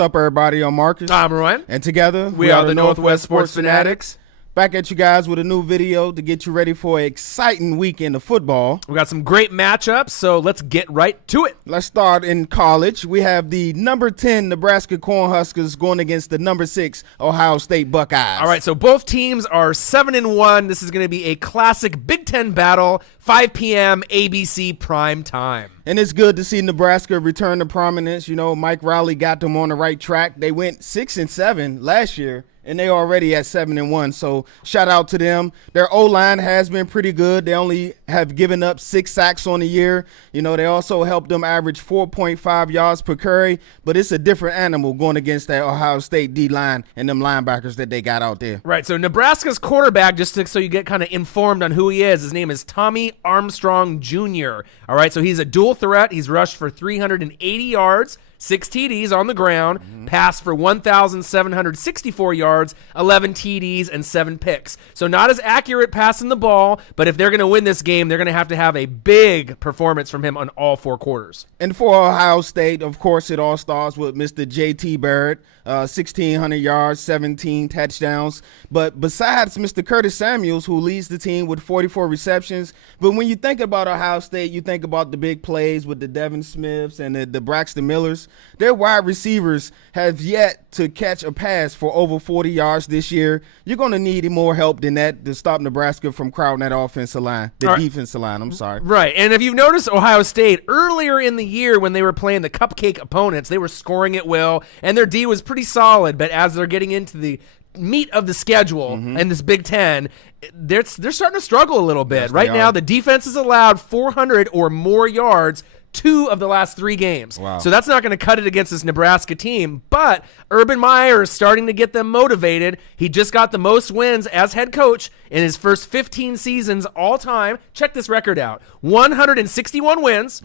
up, everybody? I'm Marcus. I'm Ryan. And together, we are the Northwest Sports Fanatics. Back at you guys with a new video to get you ready for an exciting weekend of football. We got some great matchups, so let's get right to it. Let's start in college. We have the number 10 Nebraska Cornhuskers going against the number 6 Ohio State Buckeyes. All right, so both teams are 7-1. This is going to be a classic Big Ten battle, 5 p.m. ABC prime time. And it's good to see Nebraska return to prominence. You know, Mike Riley got them on the right track. They went 6-7 last year, and they already at 7-1. So shout out to them. Their O-line has been pretty good. They only have given up 6 sacks on the year. You know, they also helped them average 4.5 yards per carry, but it's a different animal going against that Ohio State D-line and them linebackers that they got out there. Right, so Nebraska's quarterback, so you get kind of informed on who he is, his name is Tommy Armstrong Jr. All right, so he's a dual threat. He's rushed for 380 yards, 6 TDs on the ground, passed for 1,764 yards, 11 TDs, and 7 picks. So not as accurate passing the ball, but if they're going to win this game, they're going to have a big performance from him on all 4 quarters. And for Ohio State, of course, it all starts with Mr. J.T. Barrett, 1,600 yards, 17 touchdowns. But besides Mr. Curtis Samuels, who leads the team with 44 receptions, but when you think about Ohio State, you think about the big plays with the Devin Smiths and the Braxton Millers. Their wide receivers have yet to catch a pass for over 40 yards this year. You're going to need more help than that to stop Nebraska from crowding that offensive line, defensive line, I'm sorry. Right, and if you've noticed Ohio State, earlier in the year when they were playing the cupcake opponents, they were scoring at will, and their D was pretty solid, but as they're getting into the meat of the schedule and this Big Ten, they're starting to struggle a little bit. Yes, right now, the defense has allowed 400 or more yards 2 of the last 3 games. Wow. So that's not going to cut it against this Nebraska team, but Urban Meyer is starting to get them motivated. He just got the most wins as head coach in his first 15 seasons all time. Check this record out. 161 wins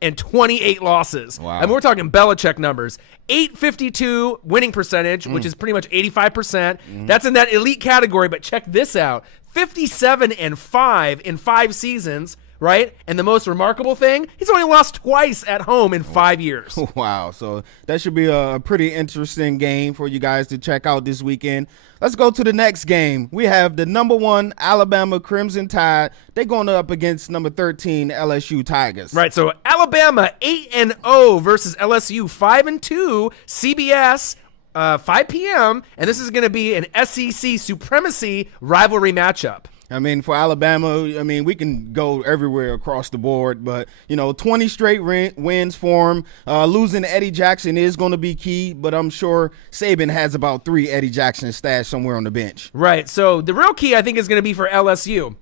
and 28 losses. Wow. And we're talking Belichick numbers. 852 winning percentage, which is pretty much 85%. That's in that elite category, but check this out. 57-5 in 5 seasons. Right? And the most remarkable thing, he's only lost twice at home in 5 years. Wow. So that should be a pretty interesting game for you guys to check out this weekend. Let's go to the next game. We have the number 1 Alabama Crimson Tide. They're going up against number 13 LSU Tigers. Right. So Alabama 8-0 versus LSU 5-2. CBS. 5 p.m. And this is going to be an SEC supremacy rivalry matchup. I mean, for Alabama, we can go everywhere across the board, but, 20 straight wins for them. Losing Eddie Jackson is going to be key, but I'm sure Saban has about 3 Eddie Jackson stashed somewhere on the bench. Right. So the real key, I think, is going to be for LSU.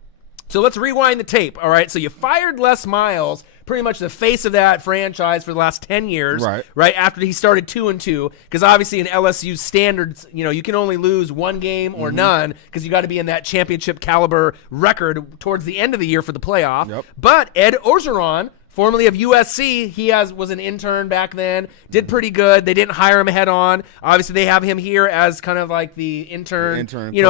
So let's rewind the tape, all right? So you fired Les Miles, pretty much the face of that franchise for the last 10 years, right after he started 2-2, because obviously in LSU's standards, you can only lose 1 game or none because you got to be in that championship caliber record towards the end of the year for the playoff. Yep. But Ed Orgeron, formerly of USC, he was an intern back then, did pretty good. They didn't hire him head on. Obviously, they have him here as kind of like the intern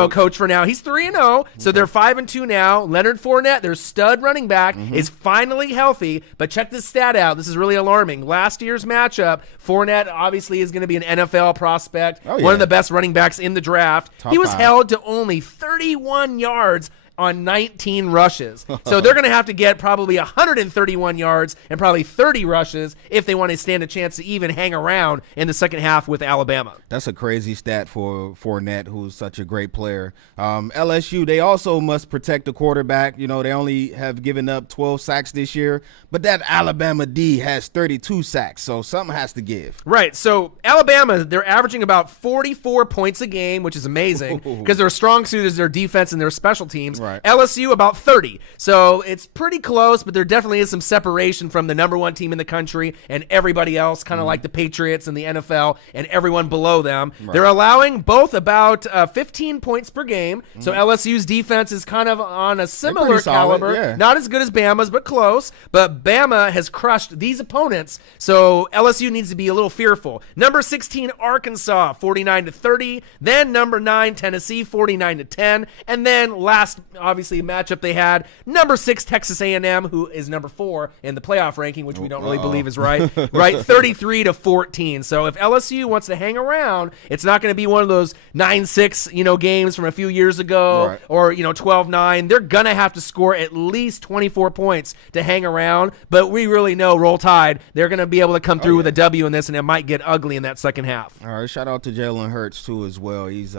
coach for now. He's 3-0, so they're 5-2 now. Leonard Fournette, their stud running back, is finally healthy. But check this stat out. This is really alarming. Last year's matchup, Fournette obviously is going to be an NFL prospect, one of the best running backs in the draft. He was held to only 31 yards on 19 rushes. So they're going to have to get probably 131 yards and probably 30 rushes if they want to stand a chance to even hang around in the second half with Alabama. That's a crazy stat for Fournette, who's such a great player. LSU, they also must protect the quarterback. They only have given up 12 sacks this year, but that Alabama D has 32 sacks, so something has to give. Right, so Alabama, they're averaging about 44 points a game, which is amazing because their strong suit is their defense and their special teams. Right. LSU about 30. So it's pretty close, but there definitely is some separation from the number 1 team in the country and everybody else, kind of like the Patriots and the NFL and everyone below them. Right. They're allowing both about 15 points per game. So LSU's defense is kind of on a similar caliber. Not as good as Bama's, but close. But Bama has crushed these opponents, so LSU needs to be a little fearful. Number 16, Arkansas, 49-30. Then number 9, Tennessee, 49-10. And then last obviously matchup they had. Number 6 Texas A&M, who is number 4 in the playoff ranking, which we don't really believe is right. Right, 33-14. So if LSU wants to hang around, it's not going to be one of those 9-6 games from a few years ago, or 12-9. They're going to have to score at least 24 points to hang around. But we really know, Roll Tide, they're going to be able to come through with a W in this, and it might get ugly in that second half. All right, shout out to Jalen Hurts too as well. He's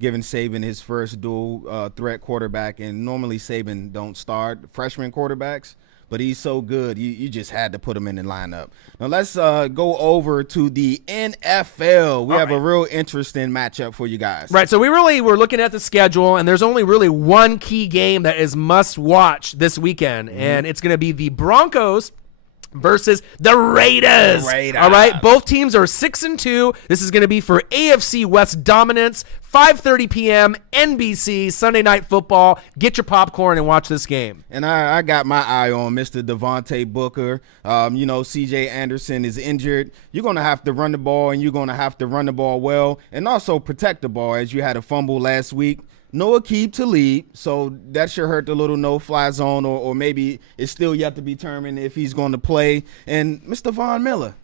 giving Saban his first dual threat quarterback, and normally Saban don't start freshman quarterbacks, but he's so good you just had to put him in the lineup. Now let's go over to the NFL. We have a real interesting matchup for you guys. Right, so we're looking at the schedule, and there's only really one key game that is must watch this weekend, and it's going to be the Broncos versus the Raiders. All right, both teams are 6-2. This is going to be for AFC West dominance. 5:30 p.m. NBC Sunday Night Football. Get your popcorn and watch this game. And I got my eye on Mr. Devontae Booker. C.J. Anderson is injured. You're going to have to run the ball, and you're going to have to run the ball well, and also protect the ball, as you had a fumble last week. No Aqib Talib, so that should hurt the little no-fly zone, or maybe it's still yet to be determined if he's going to play. And Mr. Von Miller,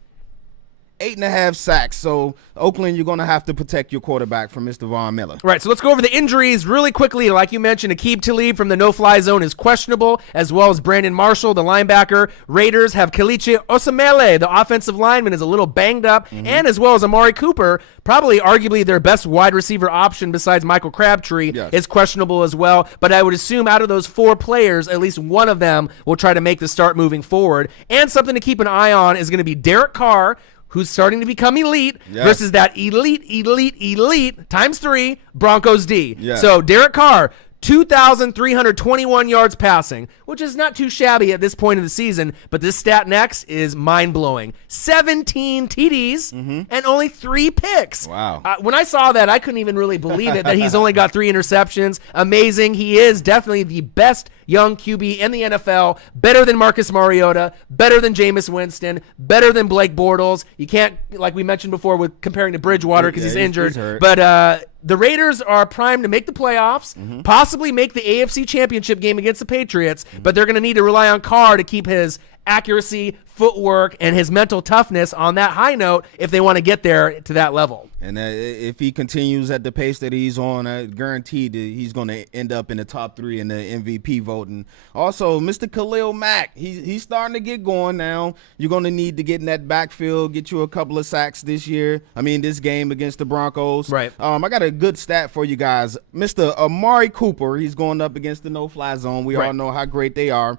8.5 sacks. So, Oakland, you're going to have to protect your quarterback from Mr. Von Miller. Right, so let's go over the injuries really quickly. Like you mentioned, Aqib Talib from the no-fly zone is questionable, as well as Brandon Marshall, the linebacker. Raiders have Kelechi Osemele, the offensive lineman, is a little banged up, and as well as Amari Cooper, probably arguably their best wide receiver option besides Michael Crabtree, is questionable as well. But I would assume out of those 4 players, at least one of them will try to make the start moving forward. And something to keep an eye on is going to be Derek Carr, who's starting to become elite, versus that elite times 3 Broncos D. So Derek Carr, 2,321 yards passing, which is not too shabby at this point of the season, but this stat next is mind-blowing. 17 TDs and only 3 picks. Wow. When I saw that, I couldn't even really believe it, that he's only got 3 interceptions. Amazing. He is definitely the best young QB in the NFL, better than Marcus Mariota, better than Jameis Winston, better than Blake Bortles. You can't, like we mentioned before, with comparing to Bridgewater because he's injured. But the Raiders are primed to make the playoffs, possibly make the AFC Championship game against the Patriots, but they're going to need to rely on Carr to keep his accuracy, footwork, and his mental toughness on that high note if they want to get there to that level. And if he continues at the pace that he's on, guaranteed that he's going to end up in the top 3 in the MVP voting. Also, Mr. Khalil Mack, he's starting to get going now. You're going to need to get in that backfield, get you a couple of sacks this game against the Broncos. Right. I got a good stat for you guys. Mr. Amari Cooper, he's going up against the no-fly zone. We all know how great they are.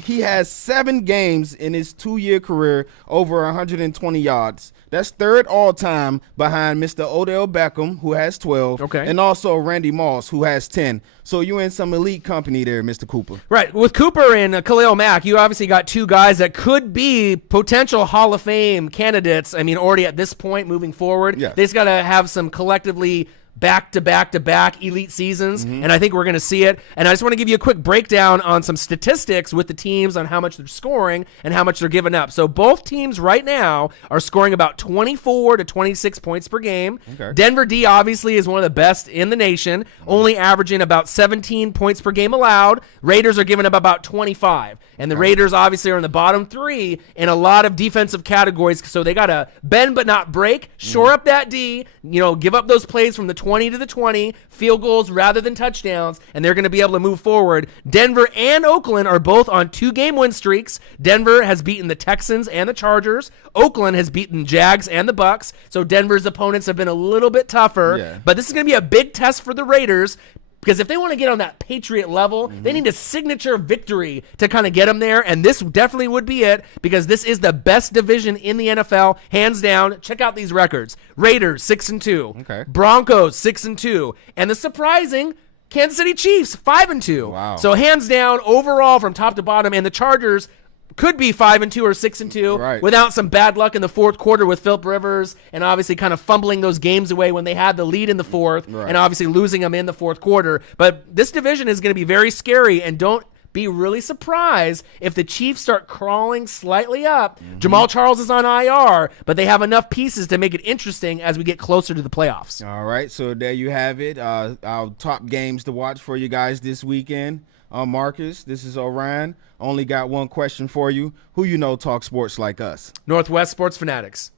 He has 7 games in his 2-year career over 120 yards. That's 3rd all-time behind Mr. Odell Beckham, who has 12, and also Randy Moss, who has 10. So you're in some elite company there, Mr. Cooper. Right. With Cooper and Khalil Mack, you obviously got 2 guys that could be potential Hall of Fame candidates. I mean, already at this point, moving forward, they just got to have some collectively back-to-back-to-back elite seasons, and I think we're going to see it. And I just want to give you a quick breakdown on some statistics with the teams on how much they're scoring and how much they're giving up. So both teams right now are scoring about 24 to 26 points per game. Denver D obviously is one of the best in the nation, only averaging about 17 points per game allowed. Raiders are giving up about 25. And the Raiders obviously are in the bottom 3 in a lot of defensive categories, so they got to bend but not break, shore up that D, give up those plays from the 20 to the 20, field goals rather than touchdowns, and they're going to be able to move forward. Denver and Oakland are both on 2-game win streaks. Denver has beaten the Texans and the Chargers. Oakland has beaten Jags and the Bucks, so Denver's opponents have been a little bit tougher, but this is going to be a big test for the Raiders. Because if they want to get on that Patriot level, they need a signature victory to kind of get them there, and this definitely would be it, because this is the best division in the NFL, hands down. Check out these records. Raiders, 6-2. Broncos, 6-2. And the surprising Kansas City Chiefs, 5-2. Wow. So hands down, overall, from top to bottom, and the Chargers could be 5-2 or 6-2 without some bad luck in the 4th quarter with Phillip Rivers and obviously kind of fumbling those games away when they had the lead in the 4th and obviously losing them in the 4th quarter. But this division is going to be very scary, and don't be really surprised if the Chiefs start crawling slightly up. Jamal Charles is on IR, but they have enough pieces to make it interesting as we get closer to the playoffs. All right, so there you have it. Our top games to watch for you guys this weekend. Marcus, this is Orion. Only got one question for you. Who you know talk sports like us? Northwest Sports Fanatics.